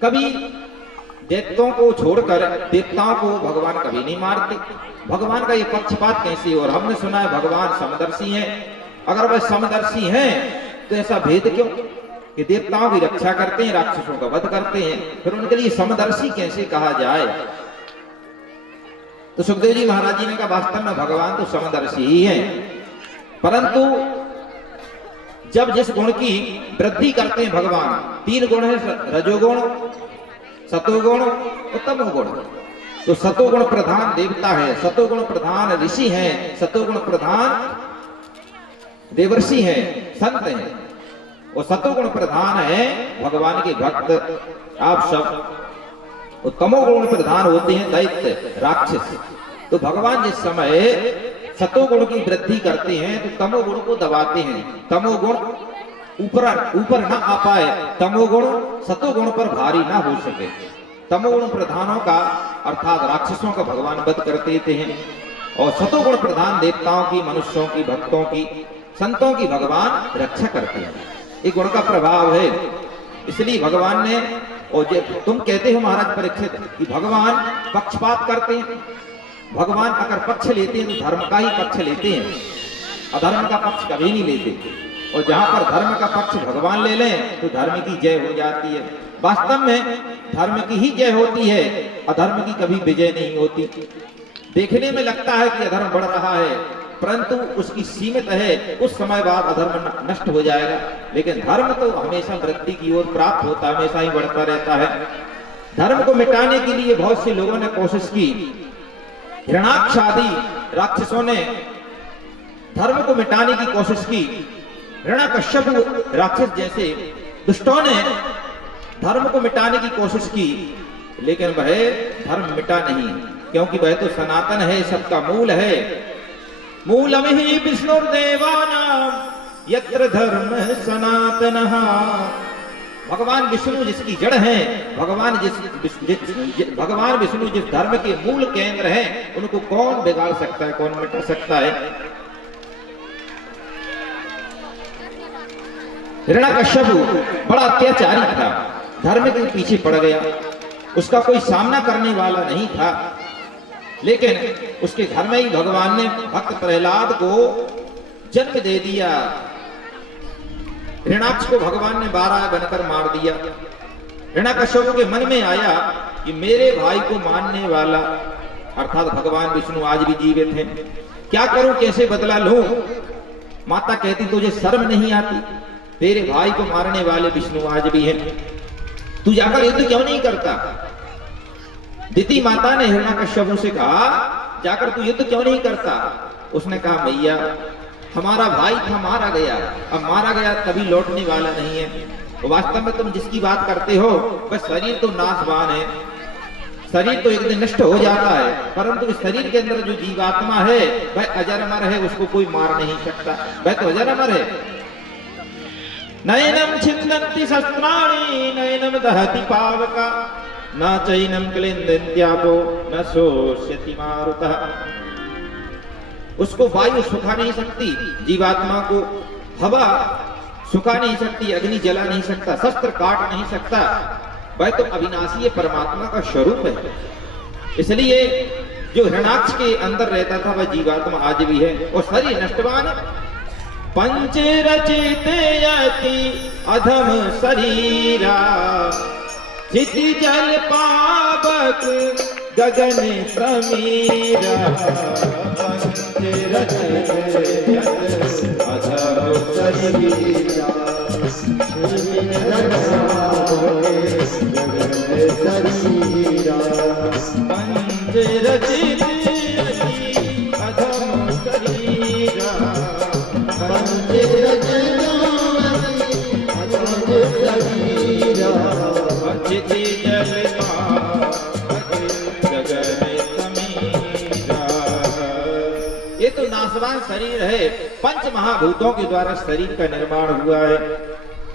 कभी दैत्यों को छोड़कर देवताओं को भगवान कभी नहीं मारते। भगवान का ये पक्षपात कैसे? और हमने सुना है भगवान समदर्शी हैं। अगर वह समदर्शी हैं तो ऐसा भेद क्यों कि देवताओं की रक्षा करते हैं, राक्षसों का वध करते हैं, फिर उनके लिए समदर्शी कैसे कहा जाए? तो सुखदेव जी महाराज जी ने कहा वास्तव में भगवान तो समदर्शी ही हैं, परंतु जब जिस गुण की वृद्धि करते हैं भगवान, 3 गुण है, रजोगुण, सतोगुण और तमोगुण। तो सतोगुण प्रधान देवता है, सतोगुण प्रधान ऋषि हैं, सतोगुण प्रधान देवर्षि हैं, संत हैं, और सतोगुण प्रधान है भगवान के भक्त आप सब। और तमोगुण प्रधान होते हैं दैत्य राक्षस। तो भगवान जिस समय सतोगुण की वृद्धि करते हैं तो तमोगुण को दबाते हैं, तमोगुण ऊपर ना आ पाए, तमोगुण सतोगुण पर भारी ना हो सके। तमोगुण प्रधानों का अर्थात राक्षसों का भगवान वध कर देते हैं, और सतोगुण प्रधान देवताओं की, मनुष्यों की, भक्तों की, संतों की भगवान रक्षा करते हैं। एक गुण का प्रभाव है। इसलिए भगवान ने, और तुम कहते हो महाराज परीक्षित कि भगवान पक्षपात करते हैं। भगवान अगर पक्ष लेते हैं तो धर्म का ही पक्ष लेते हैं, अधर्म का पक्ष कभी नहीं लेते। और जहां पर धर्म का पक्ष भगवान ले लें तो धर्म की जय हो जाती है। वास्तव में धर्म की ही जय होती है, अधर्म की कभी विजय नहीं होती। देखने में लगता है कि अधर्म बढ़ रहा है, परंतु उसकी सीमित है, कुछ समय बाद अधर्म नष्ट हो जाएगा। लेकिन धर्म तो हमेशा वृद्धि की ओर प्राप्त होता है, हमेशा ही बढ़ता रहता है। धर्म को मिटाने के लिए बहुत से लोगों ने कोशिश की। हिरण्याक्ष आदि राक्षसों ने धर्म को मिटाने की कोशिश की। हिरण्यकश्यप राक्षस जैसे दुष्टों ने धर्म को मिटाने की कोशिश की, लेकिन वह धर्म मिटा नहीं, क्योंकि वह तो सनातन है, सबका मूल है। मूलमिहि विष्णुर्देवानां यत्र धर्म सनातनः। भगवान विष्णु जिसकी जड़ है, भगवान विष्णु जिस धर्म के मूल केंद्र हैं, उनको कौन बिगाड़ सकता है, कौन मिटा सकता है? हिरण्यकश्यप बड़ा अत्याचारी था, धर्म के पीछे पड़ गया, उसका कोई सामना करने वाला नहीं था। लेकिन उसके घर में ही भगवान ने भक्त प्रहलाद को जन्म दे दिया। हिरण्याक्ष को भगवान ने 12 बनकर मार दिया। हिरण्यकश्यप के मन में आया कि मेरे भाई को मारने वाला अर्थात भगवान विष्णु आज भी जीवित हैं, क्या करूं, कैसे बदला लूं? माता कहती तुझे शर्म नहीं आती, तेरे भाई को मारने वाले विष्णु आज भी हैं, तू जाकर युद्ध क्यों नहीं करता? दिति माता ने हिरण्यकश्यप से कहा जाकर तू युद्ध क्यों नहीं करता? उसने कहा मैया हमारा भाई था, मारा गया, अब मारा गया कभी लौटने वाला नहीं है। वास्तव में तुम जिसकी बात करते हो वह शरीर तो नाशवान है, शरीर तो एक दिन नष्ट हो जाता है, परंतु इस शरीर के अंदर जो जीवात्मा है वह अजर अमर है, उसको कोई मार नहीं सकता, वह तो अजर अमर है। नयनम छिन्दन्ति शस्त्राणि नयनम दहति पावका न चैनम क्लिन्दन्त्यापो न शोष्यति मारुतः। उसको वायु सुखा नहीं सकती, जीवात्मा को हवा सुखा नहीं सकती, अग्नि जला नहीं सकता, शस्त्र काट नहीं सकता, वह तो अविनाशी परमात्मा का स्वरूप है। इसलिए जो हिरण्याक्ष के अंदर रहता था वह जीवात्मा आज भी है, और शरीर नष्टवान। पंच रचिते यति अधम शरीरा चिति जल पावक गगन समीरा। पंच रचिते यति अधम शरीरा पंच रचिते यति अधम शरीरा ये तो नाशवान शरीर है, पंच महाभूतों के द्वारा शरीर का निर्माण हुआ है।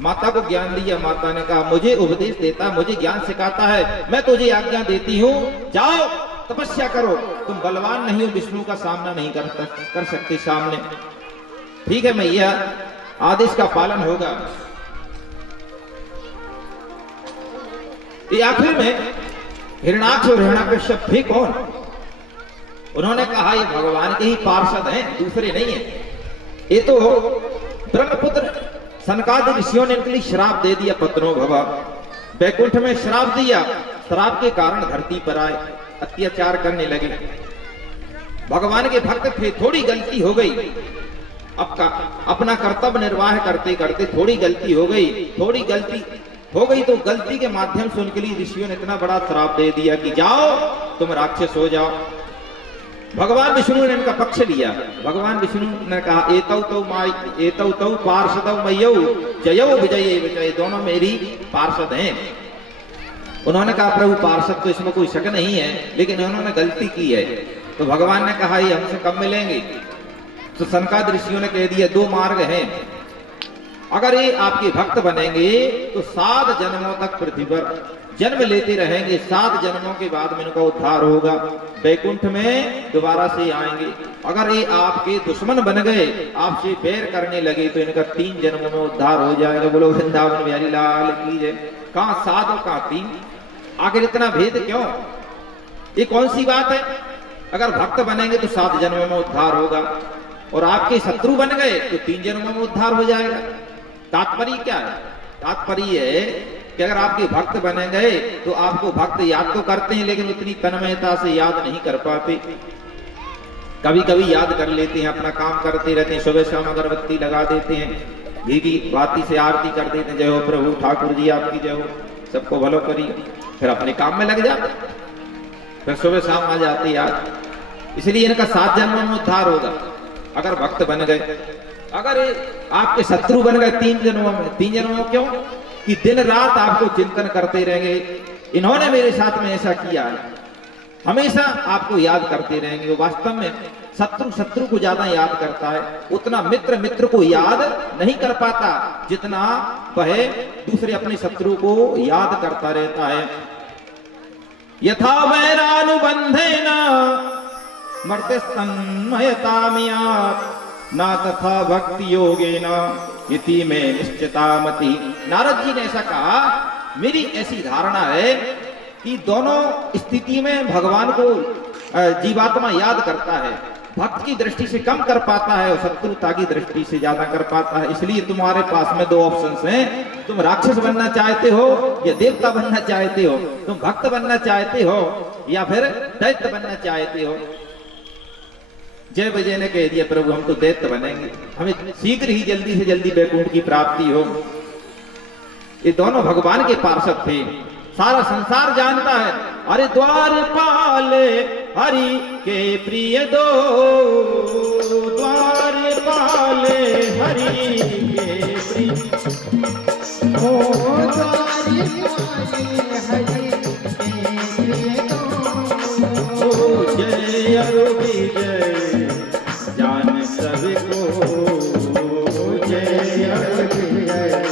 माता को ज्ञान दिया, माता ने कहा मुझे उपदेश देता, मुझे ज्ञान सिखाता है, मैं तुझे आज्ञा देती हूँ, जाओ तपस्या करो, तुम बलवान नहीं हो, विष्णु का सामना नहीं कर सकते सामने। ठीक है मैया, आदेश का पालन होगा। ये आखिर में हिरणाक्ष और हिरण्यकश्यप थे कौन? उन्होंने कहा ये भगवान के ही पार्षद हैं, दूसरे नहीं है। ये तो ब्रह्मपुत्र सनकादि ऋषियों ने इनके लिए श्राप दे दिया, पत्नो भवा, वैकुंठ में श्राप दिया। श्राप के कारण धरती पर आए, अत्याचार करने लगे। भगवान के भक्त थे, थोड़ी गलती हो गई, अपना कर्तव्य निर्वाह करते करते थोड़ी गलती हो गई तो गलती के माध्यम से उनके लिए ऋषियों ने इतना बड़ा श्राप दे दिया कि जाओ तुम राक्षस हो जाओ। भगवान विष्णु ने इनका पक्ष लिया। भगवान विष्णु ने कहा एतौ तौ पार्षदौ मय्यौ जयौ विजये विजय, दोनों मेरी पार्षद हैं। उन्होंने कहा प्रभु पार्षद तो इसमें कोई शक नहीं है, लेकिन उन्होंने गलती की है। तो भगवान ने कहा ये हमसे कब मिलेंगे? तो सनकादि ऋषियों ने कह दिया दो मार्ग हैं, अगर ये आपके भक्त बनेंगे तो 7 जन्मों तक पृथ्वी पर जन्म लेते रहेंगे, 7 जन्मों के बाद में इनका उद्धार होगा, वैकुंठ में दोबारा से आएंगे। अगर ये आपके दुश्मन बन गए, आपसे बैर करने लगे, तो इनका 3 जन्मों में उद्धार हो जाएगा। बोलो वृंदावन बिहारी लाल की जय। कहां 7 और कहां 3? आखिर इतना भेद क्यों? ये कौन सी बात है? अगर भक्त बनेंगे तो 7 जन्मों में उद्धार होगा, और आपके शत्रु बन गए तो 3 जन्मों में उद्धार हो जाएगा। तात्पर्य क्या है? तात्पर्य है कि अगर आपके भक्त बने गए तो आपको भक्त याद तो करते हैं, लेकिन उतनी तन्मयता से याद नहीं कर पाते। कभी कभी याद कर लेते हैं, अपना काम करते रहते हैं, सुबह शाम अगरबत्ती लगा देते हैं, घी की बाती से आरती कर देते हैं, जय हो प्रभु ठाकुर जी आपकी जय हो, सबको भलो करिए, फिर अपने काम में लग जाते, फिर सुबह शाम आ जाते याद। इसलिए इनका 7 जन्मों में उद्धार होगा अगर भक्त बन गए। अगर आपके शत्रु बन गए 3 जन्मों में, 3 जन्मों क्यों? कि दिन रात आपको चिंतन करते रहेंगे, इन्होंने मेरे साथ में ऐसा किया है, हमेशा आपको याद करते रहेंगे। वो वास्तव में शत्रु को ज्यादा याद करता है, उतना मित्र को याद नहीं कर पाता जितना वह दूसरे अपने शत्रु को याद करता रहता है। यथा वैरानुबंधेन मर्त्य तन्मयतामिया ना तथा भक्ति योगेन इति में निश्चितामति। नारद जी ने ऐसा कहा, मेरी ऐसी धारणा है कि दोनों स्थिति में भगवान को जीवात्मा याद करता है, भक्त की दृष्टि से कम कर पाता है और शत्रुता की दृष्टि से ज्यादा कर पाता है। इसलिए तुम्हारे पास में 2 ऑप्शंस हैं, तुम राक्षस बनना चाहते हो या देवता बनना चाहते हो, तुम भक्त बनना चाहते हो या फिर दैत्य बनना चाहते हो। जय विजय ने कह दिया प्रभु हम तो दैत्य बनेंगे, हमें शीघ्र ही जल्दी से जल्दी वैकुंठ की प्राप्ति हो। ये दोनों भगवान के पार्षद थे, सारा संसार जानता है। अरे द्वारपाल हरि के प्रिय दो, द्वारपाल हरि के प्रिय ओ, द्वारपाल हरि के प्रिय दो, जय विजय जान सबको, जय विजय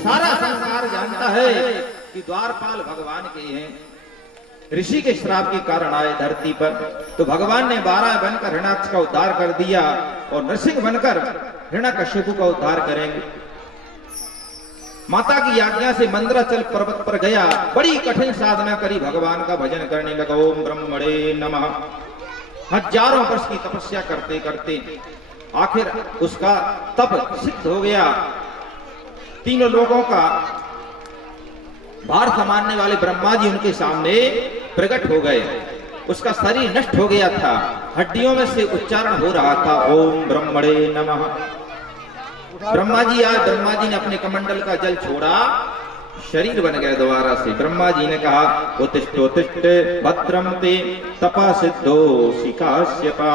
सारा संसार जानता है कि द्वारपाल भगवान के हैं। ऋषि के श्राप के कारण आए धरती पर, तो भगवान ने 12 बनकर हिरण्याक्ष का उद्धार कर दिया और नरसिंह बनकर हिरण्यकश्यप का उद्धार करेंगे। माता की आज्ञा से मंदराचल पर्वत पर गया, बड़ी कठिन साधना करी, भगवान का भजन करने लगा, ओम ब्रह्मणे नमः। हजारों वर्ष की तपस्या करते करते आखिर उसका तप सिद्ध हो गया। तीनों लोगों का भार संभालने वाले ब्रह्मा जी उनके सामने प्रकट हो गए। उसका शरीर नष्ट हो गया था, हड्डियों में से उच्चारण हो रहा था ओम ब्रह्मणे नमः। ब्रह्मा जी आए, ब्रह्मा जी ने अपने कमंडल का जल छोड़ा, शरीर बन गया दोबारा से। ब्रह्मा जी ने कहा उत्तिष्ठ भद्रम ते तपा सिद्धो शिकास्यपा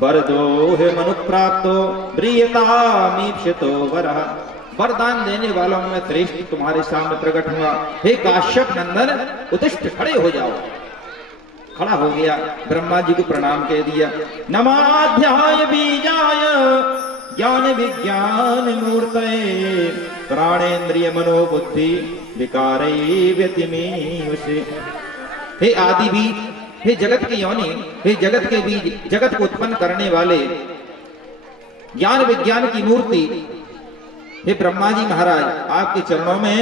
वरदो हे मनु प्राप्तो ब्रियतामीप्सितो वरः। वरदान देने वालों में श्रेष्ठ तुम्हारे सामने प्रकट हुआ, हे काश्यप नंदन उत्तिष्ठ, खड़े हो जाओ। खड़ा हो गया, ब्रह्मा जी को प्रणाम कह दिया। नमाध्याय बीजाय ज्ञान विज्ञान मूर्तये प्राणेन्द्रिय मनोबुद्धि विकारे व्यतिमीवसे। हे आदि बीज, हे जगत के योनि, हे जगत के बीज, जगत को उत्पन्न करने वाले, ज्ञान विज्ञान की मूर्ति, हे ब्रह्मा जी महाराज, आपके चरणों में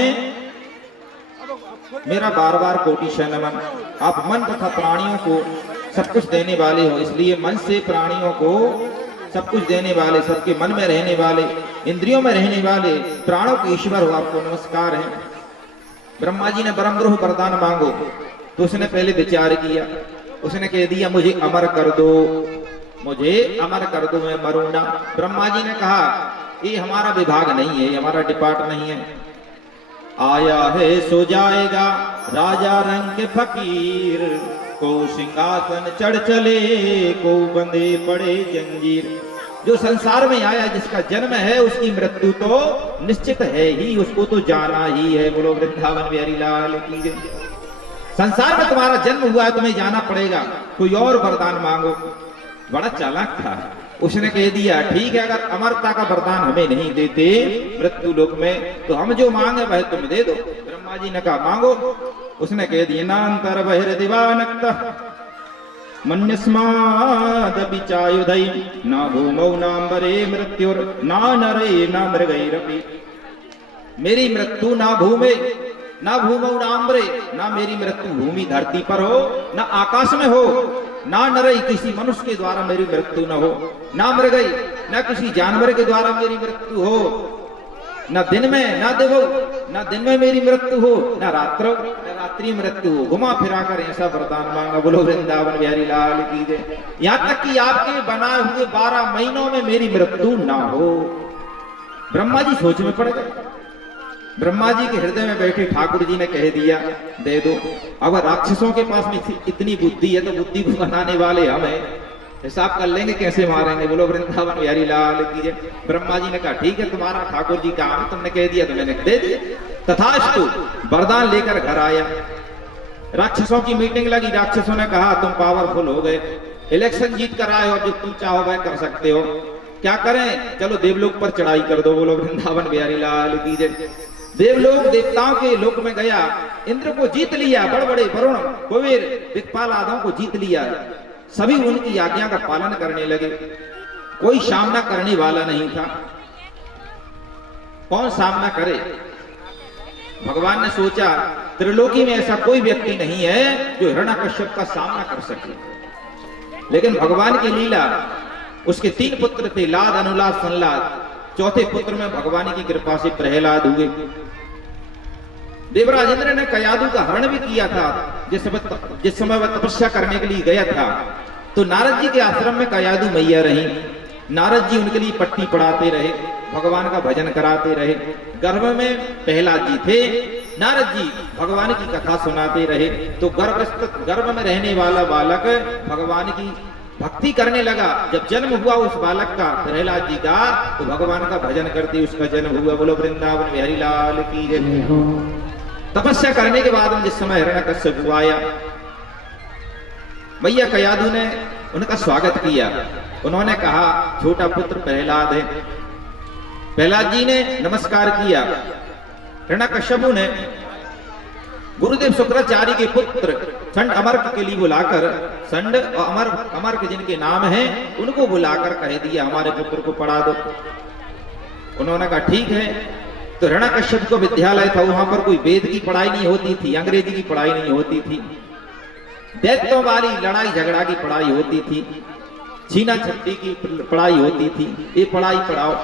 मेरा बार बार कोटि शह नमन। आप मन तथा प्राणियों को सब कुछ देने वाले हो, इसलिए मन से प्राणियों को सब कुछ देने वाले, सबके मन में रहने वाले, इंद्रियों में रहने वाले, प्राणों के ईश्वर हो, आपको नमस्कार है। ब्रह्मा जी ने ब्रह्मगृह वरदान मांगो, तो उसने पहले विचार किया, उसने कह दिया मुझे अमर कर दो, मुझे अमर कर दो, मैं मरूं ना। ब्रह्मा जी ने कहा ये हमारा विभाग नहीं है, ये हमारा डिपार्ट नहीं है। आया है सो जाएगा राजा रंग फकीर, को सिंहासन चढ़ चले, को बंधे पड़े जंजीर। जो संसार में आया, जिसका जन्म है, उसकी मृत्यु तो निश्चित है ही, उसको तो जाना ही है। बोलो वृंदावन बिहारी लाल की जय। संसार में तुम्हारा जन्म हुआ है, तुम्हें जाना पड़ेगा, कोई और वरदान मांगो। बड़ा चालाक था, उसने कह दिया ठीक है, अगर अमरता का वरदान हमें नहीं देते मृत्यु लोक में, तो हम जो मांगे वह तुम दे दो। ब्रह्मा जी ने कहा मांगो। उसने कह दिया नान्तर बहिर्दिवानक्त मन्यस्मादपि चायुधै, ना भूमौ नाम्बरे मृत्युर ना नरे ना मृगैरपि। मेरी मृत्यु ना भूमे ना भूमौ नाम्बरे, ना मेरी मृत्यु भूमि धरती पर हो, ना आकाश में हो, ना नरई किसी मनुष्य के द्वारा मेरी मृत्यु न हो, ना मृगई ना किसी जानवर के द्वारा मेरी मृत्यु हो, ना दिन में ना देवो, ना दिन में मेरी मृत्यु हो, ना रात्रो ना रात्रि मृत्यु हो। घुमा फिरा कर ऐसा वरदान मांगा। बोलो वृंदावन बिहारी लाल की जय। यहाँ तक कि आपके बनाए हुए 12 महीनों में मेरी मृत्यु ना हो। ब्रह्मा जी सोच में पड़ गए। ब्रह्मा जी के हृदय में बैठे ठाकुर जी ने कह दिया दे दो। अब राक्षसों के पास में इतनी बुद्धि है, तो बुद्धि को बनाने वाले हम हैं, हिसाब कर लेंगे कैसे मारेंगे। बोलो वृंदावन बिहारी लाल की जय। ब्रह्मा जी ने कहा ठीक है, तुम्हारा ठाकुर जी काम है, तुमने कह दिया तो मैंने दे दिया। तथास्तु वरदान लेकर घर आया। राक्षसों की मीटिंग लगी। राक्षसों ने कहा तुम पावरफुल हो गए, इलेक्शन जीत कर आए हो, जो तुम चाहो वह कर सकते हो, क्या करें, चलो देवलोक पर चढ़ाई कर दो। बोलो वृंदावन बिहारी लाल की जय। देवलोक देवताओं के लोक में गया, इंद्र को जीत लिया, बड़े बड़े वरुण कुबेर दिक्पाल आदि को जीत लिया। सभी उनकी आज्ञा का पालन करने लगे, कोई सामना करने वाला नहीं था। कौन सामना करे? भगवान ने सोचा त्रिलोकी में ऐसा कोई व्यक्ति नहीं है जो हिरण्यकश्यप का सामना कर सके। लेकिन भगवान की लीला, उसके 3 पुत्र थे, लाद अनुलाद संलाद। चौथे पुत्र में भगवान की कृपा से प्रहलाद हुए। देवराज इंद्र ने कयादु का हरण भी किया था। जिस समय वह तपस्या करने के लिए गया था, तो नारद जी के आश्रम में कयादु मैया रही। नारद जी उनके लिए पट्टी पढ़ाते रहे, भगवान का भजन कराते रहे। गर्भ में प्रहलाद जी थे, नारद जी भगवान की कथा सुनाते रहे। तो गर्भ में रहने वाला बालक भगवान की भक्ति करने लगा। जब जन्म हुआ उस बालक का, प्रहलाद जी का, तो भगवान का भजन करते उसका जन्म हुआ। बोलो वृंदावन बिहारी लाल की जय। तपस्या करने के बाद जिस समय हिरण्यकश्यप आया, भैया कयादु ने उनका स्वागत किया। उन्होंने कहा छोटा पुत्र प्रहलाद है। प्रहलाद जी ने नमस्कार किया। हिरण्यकश्यप ने गुरुदेव शुक्राचार्य के पुत्र संड अमर्क के लिए बुलाकर, संड और अमर्क जिनके नाम हैं, उनको बुलाकर कह दिया हमारे पुत्र को पढ़ा दो। उन्होंने कहा ठीक है। तो हिरण्यकश्यप को विद्यालय था, वहां पर कोई वेद की पढ़ाई नहीं होती थी, अंग्रेजी की पढ़ाई नहीं होती थी, दैत्यों वाली लड़ाई झगड़ा की पढ़ाई होती थी, छीना छट्टी की पढ़ाई होती थी। ये पढ़ाई पढ़ाओ।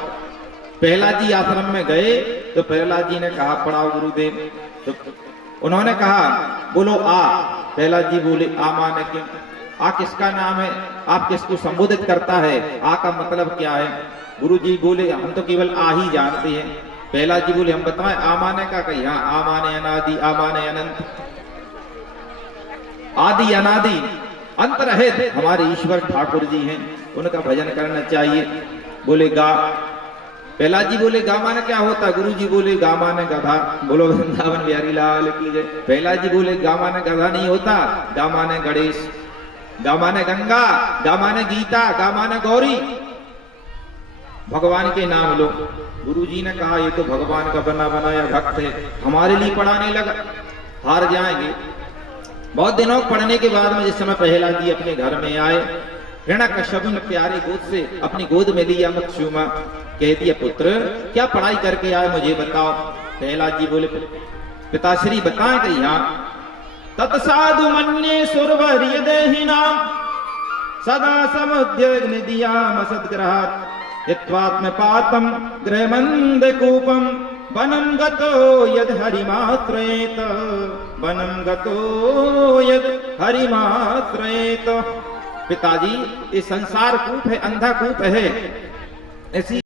प्रहलाद जी आश्रम में गए तो प्रहलाद जी ने कहा पढ़ाओ गुरुदेव। तो उन्होंने कहा बोलो आ। प्रहलाद जी बोले आ माने क्यों? आ किसका नाम है? आप किसको संबोधित करता है? आ का मतलब क्या है? गुरु जी बोले हम तो केवल आ ही जानते हैं। प्रहलाद जी बोले हम बताएं आ माने का? कही हाँ, आ माने अनादि, आ माने अनंत, आदि अनादि अंत रहित हमारे ईश्वर ठाकुर जी हैं, उनका भजन करना चाहिए। बोले गा। प्रहलाद जी बोले गा माने क्या होता? गुरु जी बोले गा माने गधा। बोलो वृंदावन बिहारी लाल की जय। प्रहलाद जी बोले गा माने गधा नहीं होता, गा माने गणेश, गा माने गंगा, गा माने गीता, गा माने गौरी। भगवान के नाम लो। गुरुजी ने कहा ये तो भगवान का बना बनाया भक्त है, हमारे लिए पढ़ाने लगा, हार जाएंगे। बहुत दिनों पढ़ने के बाद में जिस समय प्रहलाद जी अपने घर में आए, हिरण्यकश्यप ने प्यारे गोद से अपनी गोद में लिया, मुख चूमा, कह दिया पुत्र क्या पढ़ाई करके आए मुझे बताओ। प्रहलाद जी बोले पिताश्री बताएं कि यहाँ तत्साधु मन्ये सुरवरीय देहिनाम सदा समुद्यग्नि दिया मसद्ग्रहात् हित्वात्म पातम गृहमंद कूपम वनम गतो यद हरिमात्रेत वनम गतो यद हरिमात्रेत। पिताजी ये संसार कूप है, अंधा कूप है, ऐसी